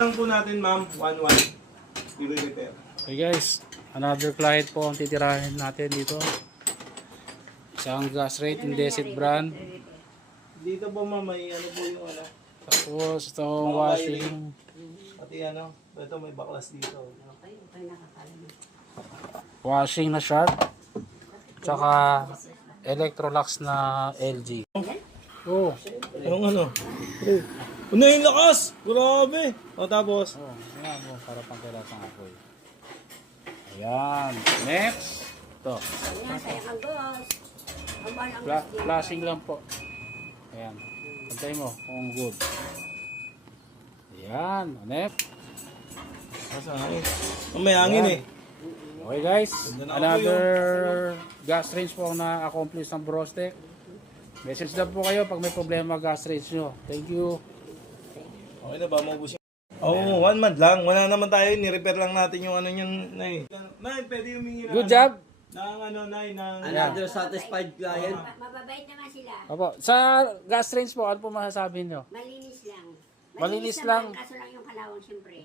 Lang po natin ma'am, 1-1. I-repair. Okay guys, another client po ang titirahin natin dito. Isang gas rate, Indesit brand. Dito po ma'am, may ano po yung ano. Tapos itong washing. Pati ano, ito may baklas dito. Washing na shot. Tsaka Electrolux na LG. Oh. Anong ano? Ano yung lakas? Grabe! O tapos? Oh, ayan po, para pang kailas ng apoy. Ayan. Next. Ito. Flashing lang po. Ayan. Pantay mo kung good. Ayan. Next. Nasa hangin. May hangin eh. Okay guys. Ganda na Another gas range po ang na-accomplish ng Brostec. Message lang po kayo pag may problema gas range nyo. Thank you. Okay na ba? Maubos yun? Oo, 1 month lang. Wala naman tayo. Ni-repair lang natin yung ano yun, Nay. Nay, pwede humingi na. Good job. Ng ano, Nay, ng... Another satisfied client. Mababait naman sila. Opo. Sa gas range po, ano po masasabi nyo? Malinis lang. Malinis lang. Naman, kaso lang yung kalawang siyempre.